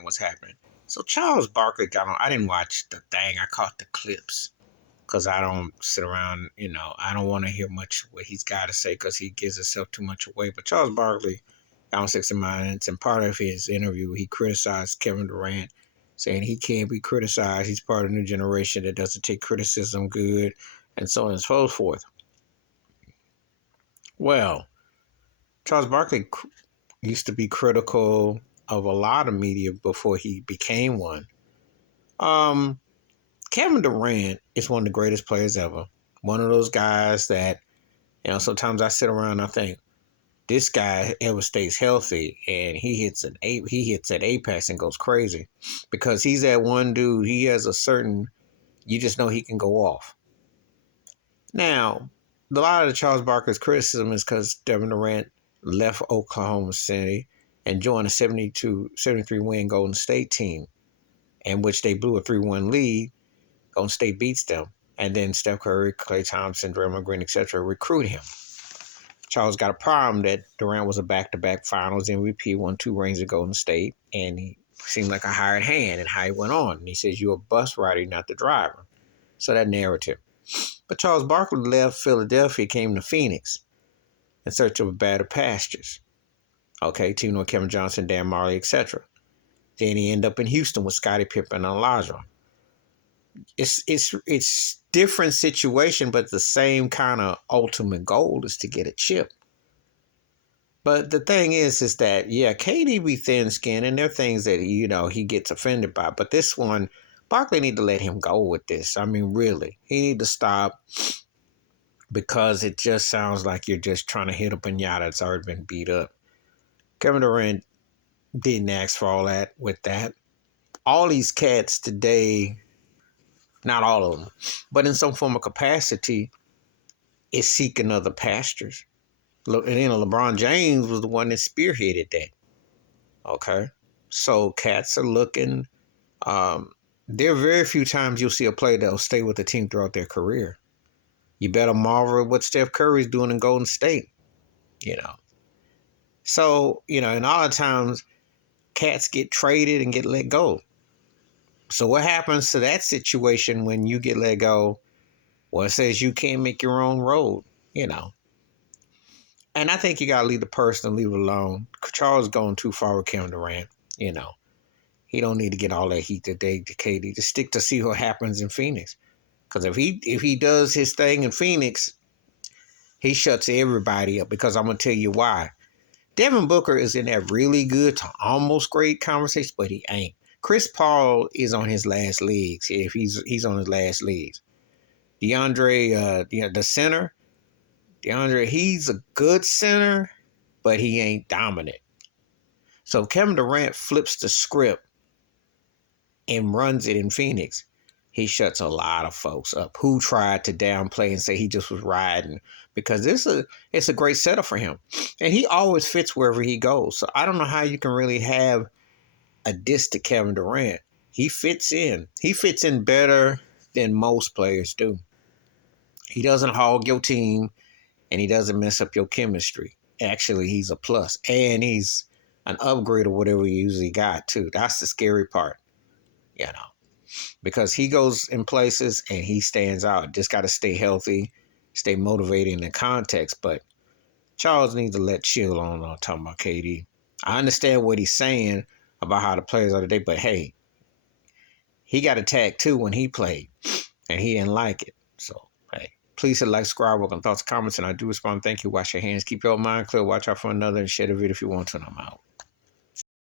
and what's happening. So Charles Barkley got on. I didn't watch the thing. I caught the clips because I don't sit around. I don't want to hear much what he's got to say because he gives himself too much away. But Charles Barkley got on 60 Minutes, and part of his interview, he criticized Kevin Durant, saying he can't be criticized. He's part of a new generation that doesn't take criticism good, and so on and so forth. Well, Charles Barkley used to be critical of a lot of media before he became one. Kevin Durant is one of the greatest players ever. One of those guys that, sometimes I sit around and I think, this guy ever stays healthy and he hits at apex and goes crazy because he's that one dude. He has you just know he can go off. Now, a lot of the Charles Barkley's criticism is because Kevin Durant left Oklahoma City and joined a 73 win Golden State team, in which they blew a 3-1 lead. Golden State beats them. And then Steph Curry, Klay Thompson, Draymond Green, etc. recruit him. Charles got a problem that Durant was a back-to-back finals MVP, won 2 rings at Golden State, and he seemed like a hired hand, and how he went on. And he says, you're a bus rider, not the driver. So that narrative. But Charles Barkley left Philadelphia, came to Phoenix in search of better pastures. Okay, team with Kevin Johnson, Dan Marley, etc. Then he ended up in Houston with Scottie Pippen and Elijah. It's different situation, but the same kind of ultimate goal is to get a chip. But the thing is that, KD be thin-skinned, and there are things that, he gets offended by. But this one, Barkley need to let him go with this. I mean, really. He need to stop because it just sounds like you're just trying to hit a pinata that's already been beat up. Kevin Durant didn't ask for all that with that. All these cats today, not all of them, but in some form of capacity, is seeking other pastures. And LeBron James was the one that spearheaded that. Okay? So cats are looking. There are very few times you'll see a player that will stay with the team throughout their career. You better marvel at what Steph Curry's doing in Golden State. So, and all the times cats get traded and get let go. So what happens to that situation when you get let go? Well, it says you can't make your own road, And I think you got to leave the person and leave it alone. Charles going too far with Kevin Durant, He don't need to get all that heat today to KD. Just stick to see what happens in Phoenix. Because if he does his thing in Phoenix, he shuts everybody up. Because I'm going to tell you why. Devin Booker is in that really good to almost great conversation, but he ain't. Chris Paul is on his last legs. If he's on his last legs. DeAndre, the center, he's a good center, but he ain't dominant. So if Kevin Durant flips the script and runs it in Phoenix, he shuts a lot of folks up who tried to downplay and say he just was riding, because it's a great setup for him. And he always fits wherever he goes. So I don't know how you can really have a diss to Kevin Durant. He fits in. He fits in better than most players do. He doesn't hog your team, and he doesn't mess up your chemistry. Actually, he's a plus. And he's an upgrade of whatever you usually got, too. That's the scary part, Because he goes in places and he stands out. Just got to stay healthy, stay motivated in the context. But Charles needs to let chill on talking about KD. I understand what he's saying about how the players are today, but hey, he got attacked too when he played, and he didn't like it. So, hey, please hit like, subscribe, welcome thoughts, comments, and I do respond. Thank you. Wash your hands. Keep your mind clear. Watch out for another and share the video if you want to, and I'm out.